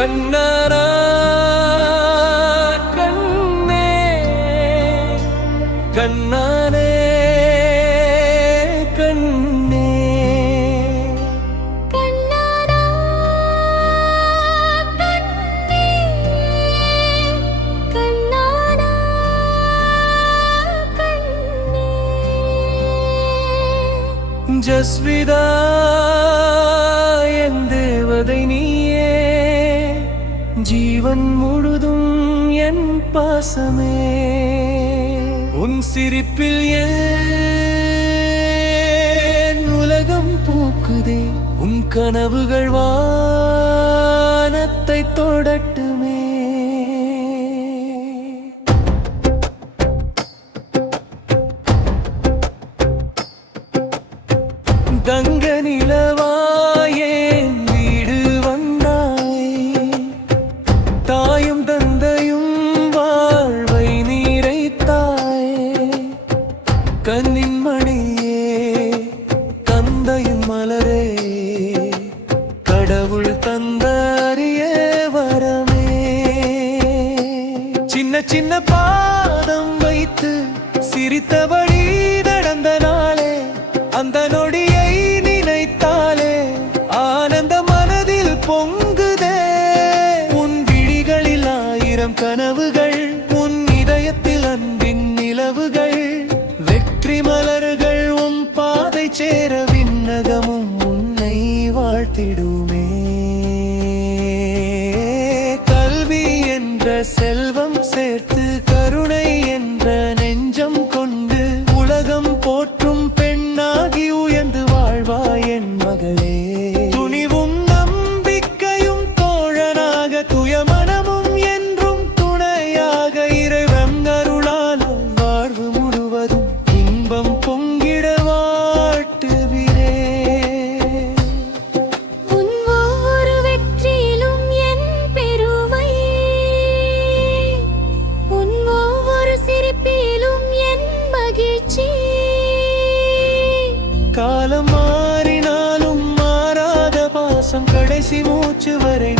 கண்ணாரா கண்ணே கண்ணானே கண்ணே கண்ணாரா கண்ணே கண்ணாரா கண்ணே ஜஸ்விதா என் தேவதை நீயே ஜீவன் முழுதும் என் பாசமே உன் சிரிப்பில் என் உலகம் பூக்குதே உன் கனவுகள் வானத்தை தொடட்டுமே தங்க நிலவாயே வீடு வந்தாய் தாயும் தந்தையும் வாழ்வை நீரைத்தாய் கண்ணின் மணியே தந்தையின் மலரே கடவுள் தந்த அரிய வரமே சின்ன சின்ன பாதம் வைத்து சிரித்தபடி நடந்த நாளே அந்த நொடியை நினைத்தாலே ஆனந்த மனதில் பொங்குதே உன் விழிகளில் ஆயிரம் கனவுகள் உன் இதயத்தில் அன்பின் நிலவுகள் வெற்றி மலர்கள் உன் பாதை சேர விண்ணகமும் உன்னை வாழ்த்திடுமே கல்வி என்ற செல்வம் சேர்த்து கருணை என்ற நெஞ்சம் கொண்டு உலகம் போற்றும் பெண்ணாகி உயர்ந்து வாழ்வாய் என் மகளே துணிவும் நம்பிக்கையும் தோழனாக துயமனமும் என்றும் துணையாக இறைவன் அருளால் வாழ்வு முழுவதும் இன்பம் பொங்கிட வாழ்த்துகிறே உன் ஒவ்வொரு வெற்றியிலும் என் பெருமை உன் ஒவ்வொரு சிரிப்பிலும் என் மகிழ்ச்சி காலம் மாறினாலும் மாறாத பாசம் கடைசி மூச்சு வரை